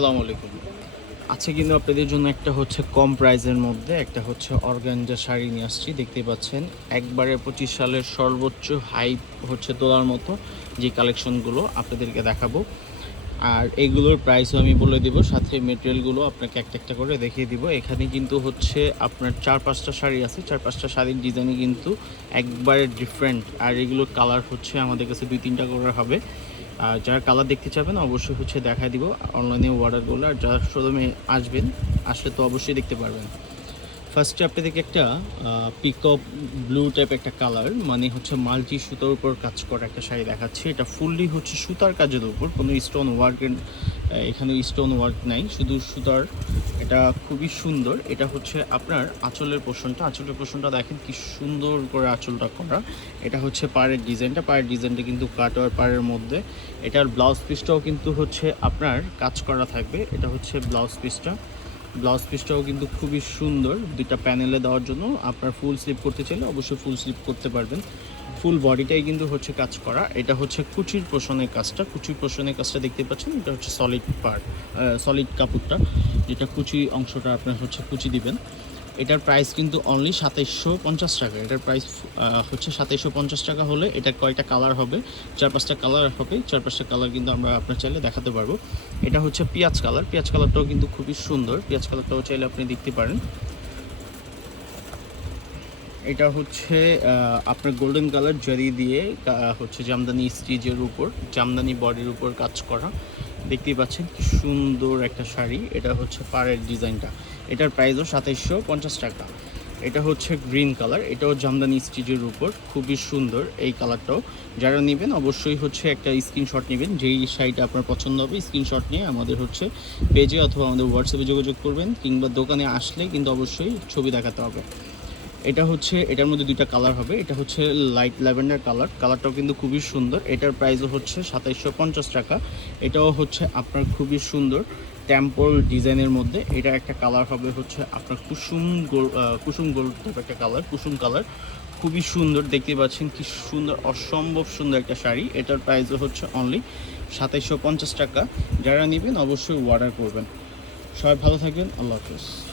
আসসালামু কিন্তু আপনাদের জন্য একটা হচ্ছে কম প্রাইসের মধ্যে, একটা হচ্ছে অর্গানজা শাড়ি নিয়ে আসছি। দেখতেই পাচ্ছেন, একবারে পঁচিশ সালের সর্বোচ্চ হাইপ হচ্ছে তোলার মতো যে কালেকশনগুলো আপনাদেরকে দেখাবো। আর এগুলোর প্রাইসও আমি বলে দিব, সাথে মেটেরিয়ালগুলো আপনাকে একটা একটা করে দেখিয়ে দিব। এখানে কিন্তু হচ্ছে আপনার চার পাঁচটা শাড়ি আছে, চার পাঁচটা শাড়ির ডিজাইনই কিন্তু একবারে ডিফারেন্ট আর এগুলোর কালার হচ্ছে আমাদের কাছে দুই তিনটা করে হবে। আর যারা কালার দেখতে চাবেন অবশ্যই হচ্ছে দেখায় দিব। অনলাইনে অর্ডার করলে আর যারা শোরুমে আসবেন, আসলে তো অবশ্যই দেখতে পারবেন। ফার্স্টে আপনাদেরকে একটা পিকঅপ ব্লু টাইপ একটা কালার মানে হচ্ছে মাল্টি সুতার উপর কাজ করা একটা শাড়ি দেখাচ্ছে। এটা ফুললি হচ্ছে সুতার কাজের উপর, কোনো স্টোন ওয়ার্কের এখানে স্টোন ওয়ার্ক নাই, শুধু সুতার এটা খুবই সুন্দর। এটা হচ্ছে আপনার আঁচলের পোষণটা। আঁচলের পোষণটা দেখেন কি সুন্দর করে আঁচলটা করা। এটা হচ্ছে পায়ের ডিজাইনটা। পায়ের ডিজাইনটা কিন্তু কাটোয়ার পায়ের মধ্যে। এটার ব্লাউজ পিসটাও কিন্তু হচ্ছে আপনার কাজ করা থাকবে। এটা হচ্ছে ব্লাউজ পিসটা। ব্লাউজ পিসটাও কিন্তু খুবই সুন্দর। দুইটা প্যানেলে দেওয়ার জন্য। আপনার ফুল স্লিপ করতে চাইলে অবশ্যই ফুল স্লিপ করতে পারবেন। ফুল বডিটাই কিন্তু হচ্ছে কাজ করা। এটা হচ্ছে কুচির পোষণের কাজটা। কুচির পোষণের কাজটা দেখতে পাচ্ছেন, এটা হচ্ছে সলিড পার্ট সলিড কাপড়টা, যেটা কুচি অংশটা আপনার হচ্ছে কুচি দিবেন। এটার প্রাইস কিন্তু অনলি সাতাইশশো পঞ্চাশ টাকা। এটার প্রাইস হচ্ছে সাতাইশশো পঞ্চাশ টাকা হলে এটা কয়টা কালার হবে? চার পাঁচটা কালার হবে, চার পাঁচটা কালার কিন্তু আমরা আপনার চাইলে দেখাতে পারব। এটা হচ্ছে পেঁয়াজ কালার পেঁয়াজ কালারটাও কিন্তু খুবই সুন্দর। পেঁয়াজ কালারটাও চাইলে আপনি দেখতে পারেন। এটা হচ্ছে আপনার গোল্ডেন কালার জারি দিয়ে হচ্ছে জামদানি স্টিচের উপর, জামদানি বডির উপর কাজ করা। দেখতেই পাচ্ছেন কি সুন্দর একটা শাড়ি। এটা হচ্ছে পাড়ের ডিজাইনটা। এটার প্রাইসও সাতাইশশো পঞ্চাশ টাকা। এটা হচ্ছে গ্রিন কালার এটাও জামদানি স্টিচের উপর, খুবই সুন্দর এই কালারটাও যারা নেবেন অবশ্যই হচ্ছে একটা স্ক্রিনশট নেবেন, যেই শাড়িটা আপনার পছন্দ হবে স্ক্রিনশট নিয়ে আমাদের হচ্ছে পেজে অথবা আমাদের হোয়াটসঅ্যাপে যোগাযোগ করবেন, কিংবা দোকানে আসলে কিন্তু অবশ্যই ছবি দেখাতে হবে। এটা হচ্ছে, এটার মধ্যে দুইটা কালার হবে। এটা হচ্ছে লাইট ল্যাভেন্ডার কালার কালারটাও কিন্তু খুবই সুন্দর। এটার প্রাইসও হচ্ছে সাতাইশশো পঞ্চাশ টাকা। এটাও হচ্ছে আপনার খুবই সুন্দর টেম্পল ডিজাইনের মধ্যে। এটা একটা কালার হবে হচ্ছে আপনার কুসুম গোল কুসুম গোল টাইপ একটা কালার কুসুম কালার খুবই সুন্দর, দেখতে পাচ্ছেন কি সুন্দর, অসম্ভব সুন্দর একটা শাড়ি। এটার প্রাইসও হচ্ছে অনলি সাতাইশশো পঞ্চাশ টাকা। যারা নেবেন অবশ্যই অর্ডার করবেন। সবাই ভালো থাকবেন। আল্লাহ হাফিজ।